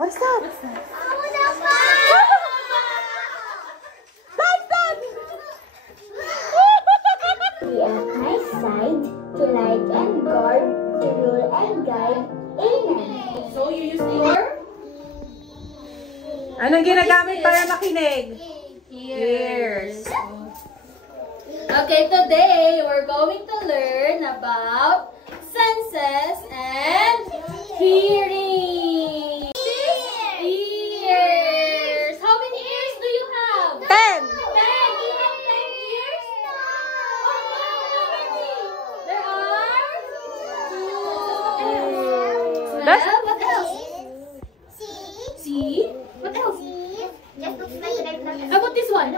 What's that? What's that? Eyesight to light and guard, to rule and guide. Amen. So you use your Anong ginagamit para makinig? ears. Okay, today we're going to learn about senses and hearing. Ears. How many ears do you have? 10. 10. Do you have 10 ears? Oh, no, how many? There are 2. That's- What else? See? What else? Just looks like How about this one?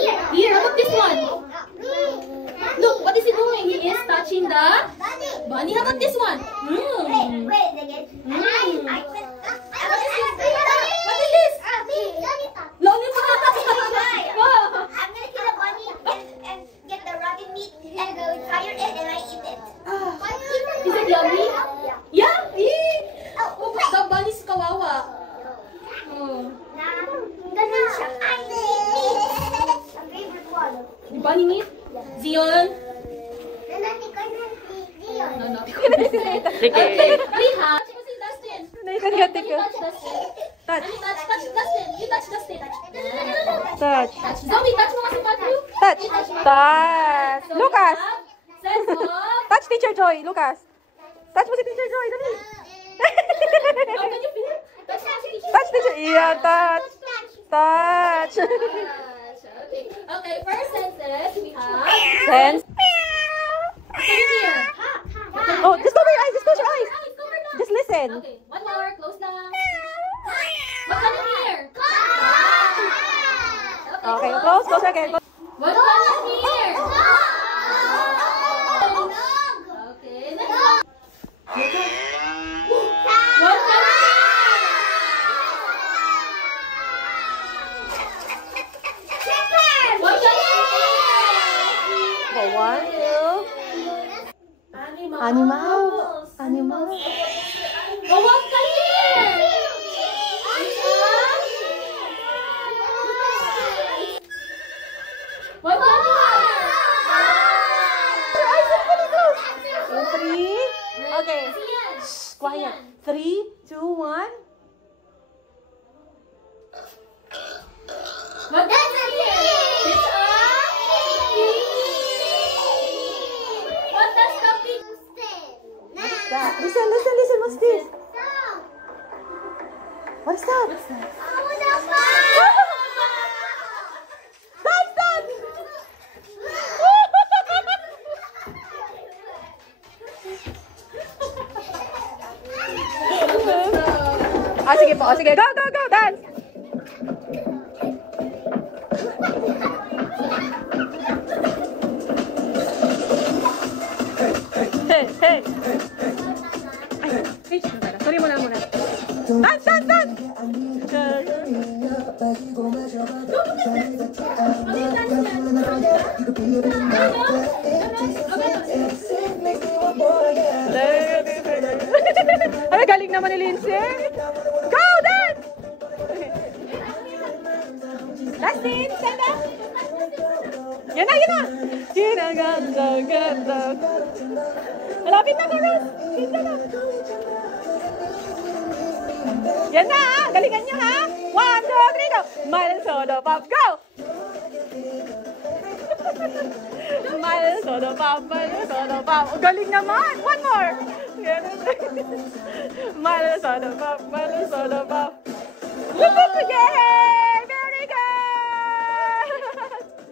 here. Here, how about this one? Look, what is he doing? He is touching the bunny. How about this one? Wait again. What is this? Lollipop. Wow. I'm gonna kill a bunny and get the rotten meat and go fire it and I eat it. Is it yummy? Yeah. Yeah. Oh, the bunny is kawawa. Oh. Ganun siya. Ang favorite one. The bunny meat? Zion? Nanati ko na Dion. No, no. Sige. Okay, we have. Kasi Dustin. Nathan, got Can you touch Dustin? Touch. Touch Dustin. You touch Dustin. Touch. Touch. Zombie, touch mo nga si Matthew. Touch. Touch. So Lucas. we have sense of... Touch Teacher Joy. Lucas. Touch mo si Teacher Joy. Dali. Oh, can you feel it? Touch Teacher. Yeah, touch. Touch. Okay. Okay, first senses we have... Sense. Can you hear? Oh, just cover your eyes. Just close your eyes. Ah, it's covered now. Just listen. Okay, one more. Close lang. What can you hear? Okay, close. Close again. What can you hear? Okay, next one. What can you hear? What can you hear? Oh, 1, 2. Animals. Animals. Oh, what can you hear? What can you hear? 3. Okay. Shh, quiet. 3, 2, 1. What can you hear? It's what does the pig That. Listen, listen, listen. What's this? What is that? What's that? That's that! Ah, sige po. Sige, go, go, go. Dance. Hey, hey. Ay, hey, sorry muna. Dance, dance, dance. Ay, galing naman ni Lindsay. Go, dance! Dustin, stand up. Yan na, yan na. Ginaganda, ganda. Malapit na, Carlos. Ginda na. Yan na, ha. Galingan niya, ha. 1, 2, 3, go. Smile and soda pop, go. Smile and soda pop, smile and soda pop. Galing naman. One more. Smile and soda pop,